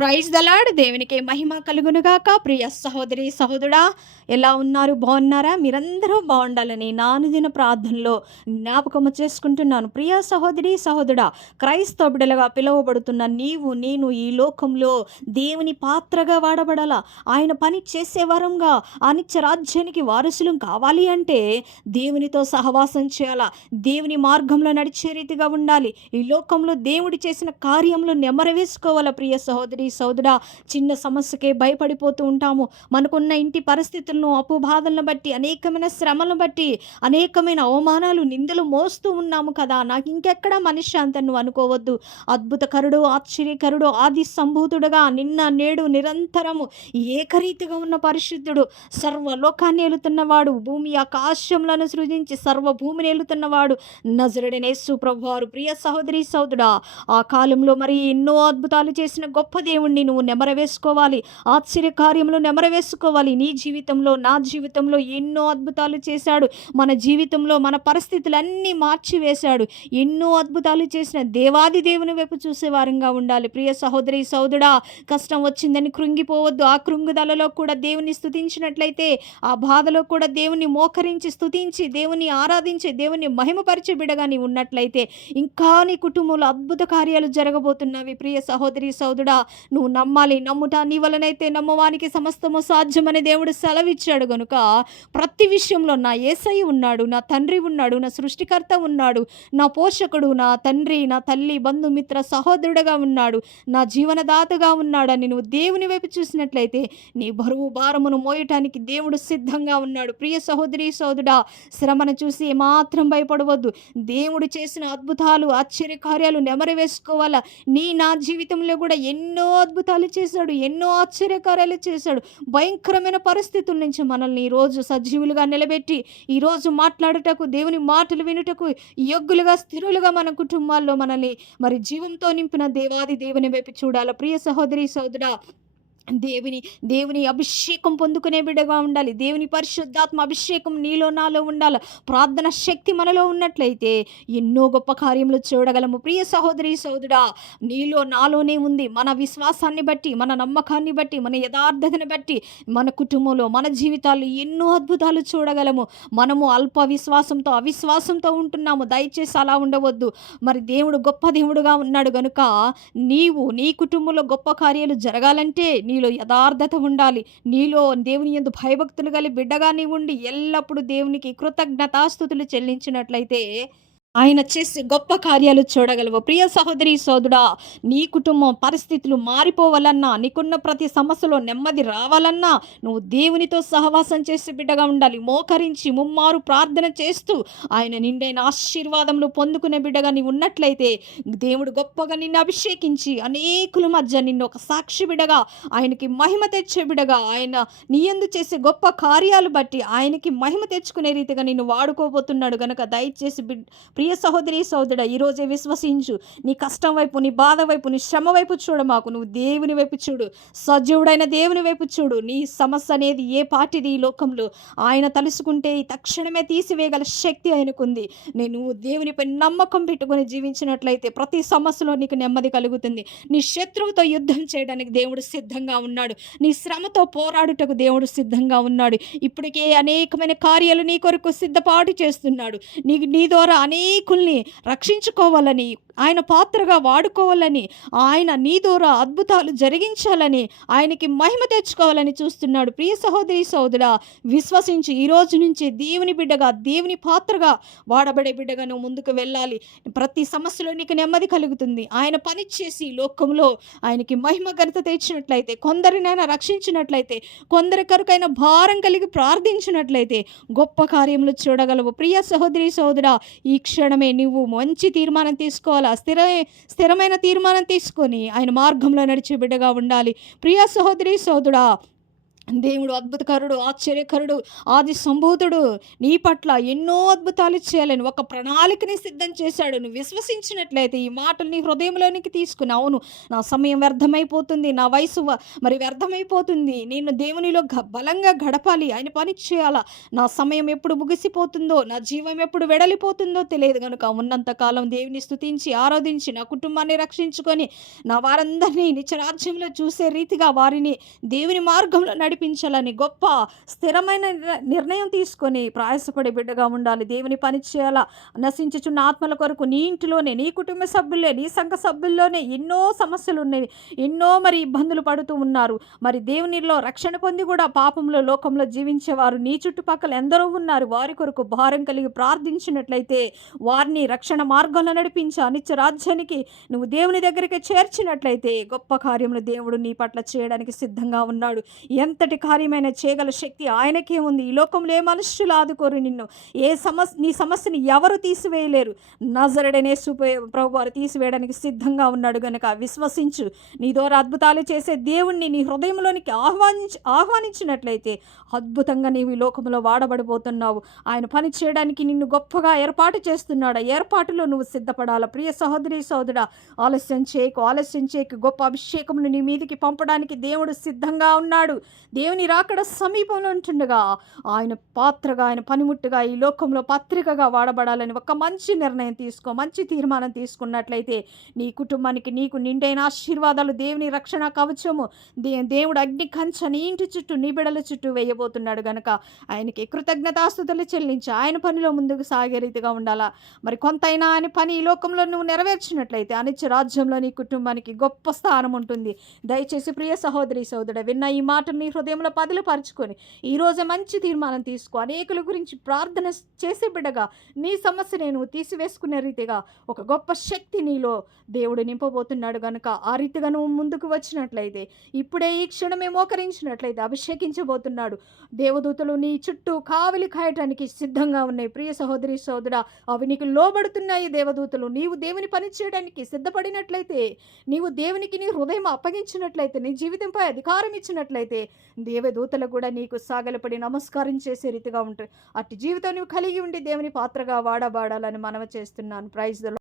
Praise the lord. దేవునికి మహిమ కలుగునుగాక. ప్రియ సహోదరి సహోదరుడా, ఎలా ఉన్నారు? బాగున్నారా? మీరందరూ బాగుండాలని నా అనుదిన ప్రార్థనలో జ్ఞాపకము చేసుకుంటున్నాను. ప్రియ సహోదరి సహోదరుడా, క్రైస్తవ బిడ్డలుగా పిలువబడుతున్న నీవు నేను ఈ లోకంలో దేవుని పాత్రగా వాడబడాల. ఆయన పని చేసే వరంగా ఆ నిత్య రాజ్యానికి వారసులం కావాలి అంటే దేవునితో సహవాసం చేయాలా, దేవుని మార్గంలో నడిచే రీతిగా ఉండాలి. ఈ లోకంలో దేవుడు చేసిన కార్యములు నెమరవేసుకోవాలా. ప్రియ సహోదరి సోదరా, చిన్న సమస్యకే భయపడిపోతూ ఉంటాము. మనకున్న ఇంటి పరిస్థితులను, అప్పు బాధలను బట్టి, అనేకమైన శ్రమలను బట్టి, అనేకమైన అవమానాలు, నిందలు మోస్తూ ఉన్నాము కదా. నాకు ఇంకెక్కడ మనశ్శాంతి నువ్వు అనుకోవద్దు. అద్భుతకరుడు, ఆశ్చర్యకరుడు, ఆది సంభూతుడుగా నిన్న నేడు నిరంతరము ఏకరీతిగా ఉన్న పరిశుద్ధుడు, సర్వలోకాన్ని ఏలుతున్నవాడు, భూమి ఆకాశములను సృజించి సర్వభూమిని ఏలుతున్నవాడు నజరుడైన యేసు ప్రభువారు. ప్రియ సహోదరి సోదరుడా, ఆ కాలంలో మరి ఎన్నో అద్భుతాలు చేసిన గొప్ప దేవుణ్ణి నువ్వు నెమరవేసుకోవాలి. ఆశ్చర్య కార్యములు నెమరవేసుకోవాలి. నీ జీవితంలో, నా జీవితంలో ఎన్నో అద్భుతాలు చేశాడు. మన జీవితంలో మన పరిస్థితులన్నీ మార్చివేశాడు. ఎన్నో అద్భుతాలు చేసిన దేవాది దేవుని వైపు చూసే వారంగా ఉండాలి. ప్రియ సహోదరి సోదరుడా, కష్టం వచ్చిందని కృంగిపోవద్దు. ఆ కృంగుదలలో కూడా దేవుని స్తుతించినట్లయితే, ఆ బాధలో కూడా దేవుని మోకరించి స్తుతించి, దేవుని ఆరాధించి, దేవుని మహిమపరిచే బిడగా నీ ఉన్నట్లయితే ఇంకా నీ కుటుంబంలో అద్భుత కార్యాలు జరగబోతున్నవి. ప్రియ సహోదరి సోదరుడా, నువ్వు నమ్మాలి. నమ్ముట నీ వలనైతే నమ్మవానికి సమస్తము సాధ్యమని దేవుడు సెలవిచ్చాడు గనుక ప్రతి విషయంలో నా యేసయ్య ఉన్నాడు, నా తండ్రి ఉన్నాడు, నా సృష్టికర్త ఉన్నాడు, నా పోషకుడు, నా తండ్రి, నా తల్లి, బంధుమిత్ర, సహోదరుడుగా ఉన్నాడు, నా జీవనదాతగా ఉన్నాడని నువ్వు దేవుని వైపు చూసినట్లయితే నీ బరువు భారమును మోయటానికి దేవుడు సిద్ధంగా ఉన్నాడు. ప్రియ సహోదరి సోదరుడా, శ్రమను చూసి ఏమాత్రం భయపడవద్దు. దేవుడు చేసిన అద్భుతాలు, ఆశ్చర్య కార్యాలు నెమరవేసుకోవాలా. నా జీవితంలో కూడా ఎన్నో అద్భుతాలు చేశాడు, ఎన్నో ఆశ్చర్యకార్యాలు చేశాడు. భయంకరమైన పరిస్థితుల నుంచి మనల్ని ఈరోజు సజీవులుగా నిలబెట్టి, ఈరోజు మాట్లాడుటకు, దేవుని మాటలు వినుటకు యోగ్యులుగా, స్థిరులుగా మన కుటుంబాల్లో మనల్ని మరి జీవంతో నింపిన దేవాది దేవుని వైపు చూడాలి. ప్రియ సహోదరి సోదరుడా, దేవుని అభిషేకం పొందుకునే బిడ్డగా ఉండాలి. దేవుని పరిశుద్ధాత్మ అభిషేకం నీలో నాలో ఉండాలి. ప్రార్థన శక్తి మనలో ఉన్నట్లయితే ఎన్నో గొప్ప కార్యములు చూడగలము. ప్రియ సహోదరి సోదరుడా, నీలో నాలోనే ఉంది. మన విశ్వాసాన్ని బట్టి, మన నమ్మకాన్ని బట్టి, మన యథార్థతను బట్టి మన కుటుంబంలో, మన జీవితాల్లో ఎన్నో అద్భుతాలు చూడగలము. మనము అల్ప విశ్వాసంతో, అవిశ్వాసంతో ఉంటున్నాము. దయచేసి అలా ఉండవద్దు. మరి దేవుడు గొప్ప దేవుడుగా ఉన్నాడు గనుక నీవు నీ కుటుంబంలో గొప్ప కార్యాలు జరగాలంటే నీలో యథార్థత ఉండాలి. నీలో దేవుని యందు భయభక్తులు కలిగి బిడ్డగా నీవు ఉండి ఎల్లప్పుడూ దేవునికి కృతజ్ఞతాస్తుతులు చెల్లించినట్లయితే ఆయన చేసే గొప్ప కార్యాలు చూడగలవు. ప్రియ సహోదరి సోదరుడా, నీ కుటుంబం పరిస్థితులు మారిపోవాలన్నా, నీకున్న ప్రతి సమస్యలో నెమ్మది రావాలన్నా నువ్వు దేవునితో సహవాసం చేసే బిడ్డగా ఉండాలి. మోకరించి ముమ్మారు ప్రార్థన చేస్తూ ఆయన నిండైన ఆశీర్వాదములు పొందుకునే బిడ్డగా నీవు ఉన్నట్లయితే దేవుడు గొప్పగా నిన్ను అభిషేకించి అనేకుల మధ్య నిన్ను ఒక సాక్షి బిడ్డగా, ఆయనకి మహిమ తెచ్చే బిడ్డగా, ఆయన నీ యందు చేసే గొప్ప కార్యాలు బట్టి ఆయనకి మహిమ తెచ్చుకునే రీతిగా నిన్ను వాడుకోబోతున్నాడు గనక దయచేసి ప్రియ సహోదరి సోదరుడా, ఈరోజే విశ్వసించు. నీ కష్టం వైపు, నీ బాధ వైపు, నీ శ్రమ వైపు చూడమాకు. నువ్వు దేవుని వైపు చూడు, సజీవుడైన దేవుని వైపు చూడు. నీ సమస్య అనేది ఏ పాటిది ఈ లోకంలో ఆయన తలుసుకుంటే తక్షణమే తీసివేయగల శక్తి ఆయనకుంది. నువ్వు దేవునిపై నమ్మకం పెట్టుకుని జీవించినట్లయితే ప్రతి సమస్యలో నీకు నెమ్మది కలుగుతుంది. నీ శత్రువుతో యుద్ధం చేయడానికి దేవుడు సిద్ధంగా ఉన్నాడు. నీ శ్రమతో పోరాడుటకు దేవుడు సిద్ధంగా ఉన్నాడు. ఇప్పటికే అనేకమైన కార్యాలు నీ కొరకు సిద్ధపాటు చేస్తున్నాడు. నీ ద్వారా అనేకుల్ని రక్షించుకోవాలని, ఆయన పాత్రగా వాడుకోవాలని, ఆయన నీ ద్వారా అద్భుతాలు జరిగించాలని, ఆయనకి మహిమ తెచ్చుకోవాలని చూస్తున్నాడు. ప్రియ సహోదరి సోదరుడా, విశ్వసించి ఈ రోజు నుంచి దేవుని బిడ్డగా, దేవుని పాత్రగా వాడబడే బిడ్డగా నువ్వు ముందుకు వెళ్ళాలి. ప్రతి సమస్యలో నీకు నెమ్మది కలుగుతుంది. ఆయన పని చేసి లోకంలో ఆయనకి మహిమ ఘనత తెచ్చినట్లయితే, కొందరినైనా రక్షించినట్లయితే, కొందరి కొరకైన భారం కలిగి ప్రార్థించినట్లయితే గొప్ప కార్యములు చూడగలవు. ప్రియ సహోదరి సోదరుడా, ఈ క్షణమే నువ్వు మంచి తీర్మానం తీసుకోవాలా. స్థిరమైన తీర్మానం తీసుకొని ఆయన మార్గంలో నడిచే బిడ్డగా ఉండాలి. ప్రియ సహోదరి సోదరుడా, దేవుడు అద్భుతకరుడు, ఆశ్చర్యకరుడు, ఆది సంభూతుడు. నీ పట్ల ఎన్నో అద్భుతాలు చేయాలని ఒక ప్రణాళికని సిద్ధం చేశాడు. నువ్వు విశ్వసించినట్లయితే ఈ మాటలు నీ హృదయంలోనికి తీసుకుని, అవును నా సమయం వ్యర్థమైపోతుంది, నా వయసు మరి వ్యర్థమైపోతుంది. నేను దేవునిలో బలంగా గడపాలి, ఆయన పని చేయాలా. నా సమయం ఎప్పుడు ముగిసిపోతుందో, నా జీవం ఎప్పుడు వెడలిపోతుందో తెలియదు గనుక ఉన్నంత కాలం దేవుని స్తుతించి, ఆరాధించి, నా కుటుంబాన్ని రక్షించుకొని, నా వారందరినీ నిత్య రాజ్యంలో చూసే రీతిగా వారిని దేవుని మార్గంలో నడిపించాలని గొప్ప స్థిరమైన నిర్ణయం తీసుకొని ప్రయాసపడే బిడ్డగా ఉండాలి. దేవుని పని చేయాలా. నశించుచున్న ఆత్మల కొరకు నీ ఇంటిలోనే, నీ కుటుంబ సభ్యులే, నీ సంఘ సభ్యుల్లోనే ఎన్నో సమస్యలు ఉన్నవి. ఎన్నో మరి ఇబ్బందులు పడుతూ ఉన్నారు. మరి దేవునిలో రక్షణ పొంది కూడా పాపంలో లోకంలో జీవించేవారు నీ చుట్టుపక్కల ఎందరో ఉన్నారు. వారి కొరకు భారం కలిగి ప్రార్థించినట్లయితే వారిని రక్షణ మార్గంలో నడిపించి నిత్య రాజ్యానికి నువ్వు దేవుని దగ్గరికి చేర్చినట్లయితే గొప్ప కార్యములు దేవుడు నీ పట్ల చేయడానికి సిద్ధంగా ఉన్నాడు. ఎంతటి కార్యమైన చేయగల శక్తి ఆయనకే ఉంది. ఈ లోకంలో ఏ మనుష్యులు ఆదుకోరు నిన్ను. నీ సమస్యని ఎవరు తీసివేయలేరు. నజరుడనే ప్రభు వారు తీసివేయడానికి సిద్ధంగా ఉన్నాడు గనుక విశ్వసించు. నీ ద్వారా అద్భుతాలు చేసే దేవుణ్ణి నీ హృదయంలోనికి ఆహ్వానించినట్లయితే అద్భుతంగా నీవు ఈ లోకంలో వాడబడిపోతున్నావు. ఆయన పని చేయడానికి నిన్ను గొప్పగా ఏర్పాటు చేస్తున్నాడు. ఆ ఏర్పాటులో నువ్వు సిద్ధపడాల. ప్రియ సహోదరి సహోదరుడా, ఆలస్యం చేయకు. గొప్ప అభిషేకమును నీ మీదికి పంపడానికి దేవుడు సిద్ధంగా ఉన్నాడు. దేవుని రాకడ సమీపంలో ఉంటుండగా ఆయన పాత్రగా, ఆయన పనిముట్టుగా ఈ లోకంలో పత్రికగా వాడబడాలని ఒక మంచి నిర్ణయం తీసుకో, మంచి తీర్మానం తీసుకున్నట్లయితే నీ కుటుంబానికి నీకు నిండైన ఆశీర్వాదాలు, దేవుని రక్షణ కవచము, దేవుడు అగ్ని కంచె నీ ఇంటి చుట్టూ, నీ బిడల చుట్టూ వేయబోతున్నాడు గనక ఆయనకి కృతజ్ఞతాస్తుతులు చెల్లించి ఆయన పనిలో ముందుకు సాగే రీతిగా ఉండాలా. మరి కొంతైనా ఆయన పని ఈ లోకంలో నువ్వు నెరవేర్చినట్లయితే అనిత్య రాజ్యంలో నీ కుటుంబానికి గొప్ప స్థానం ఉంటుంది. దయచేసి ప్రియ సహోదరి సహోదరుడు, విన్న ఈ మాటను నీ హృదయంలో పదిలపరుచుకొని ఈరోజు మంచి తీర్మానం తీసుకో. అనేకుల గురించి ప్రార్థన చేసే బిడ్డగా నీ సమస్యని నువ్వు తీసివేసుకునే రీతిగా ఒక గొప్ప శక్తి నీలో దేవుడు నింపబోతున్నాడు గనుక ఆ రీతిగా నువ్వు ముందుకు వచ్చినట్లయితే, ఇప్పుడే ఈ క్షణమే మోకరించినట్లయితే అభిషేకించబోతున్నాడు. దేవదూతలు నీ చుట్టూ కావలి కాయటానికి సిద్ధంగా ఉన్నాయి. ప్రియ సహోదరి సహోదరుడా, అవి నీకు లోబడుతున్నాయి. దేవదూతలు నీవు దేవుని పని చేయడానికి సిద్ధపడినట్లయితే, నీవు దేవునికి నీ హృదయం అప్పగించినట్లయితే, నీ జీవితంపై అధికారం ఇచ్చినట్లయితే దేవదూతలు కూడా నీకు సాగలపడి నమస్కారం చేసే రీతిగా ఉంటాయి. అట్టి జీవితం నువ్వు కలిగి ఉండి దేవుని పాత్రగా వాడబాడాలని మనవి చేస్తున్నాను. Praise the lord.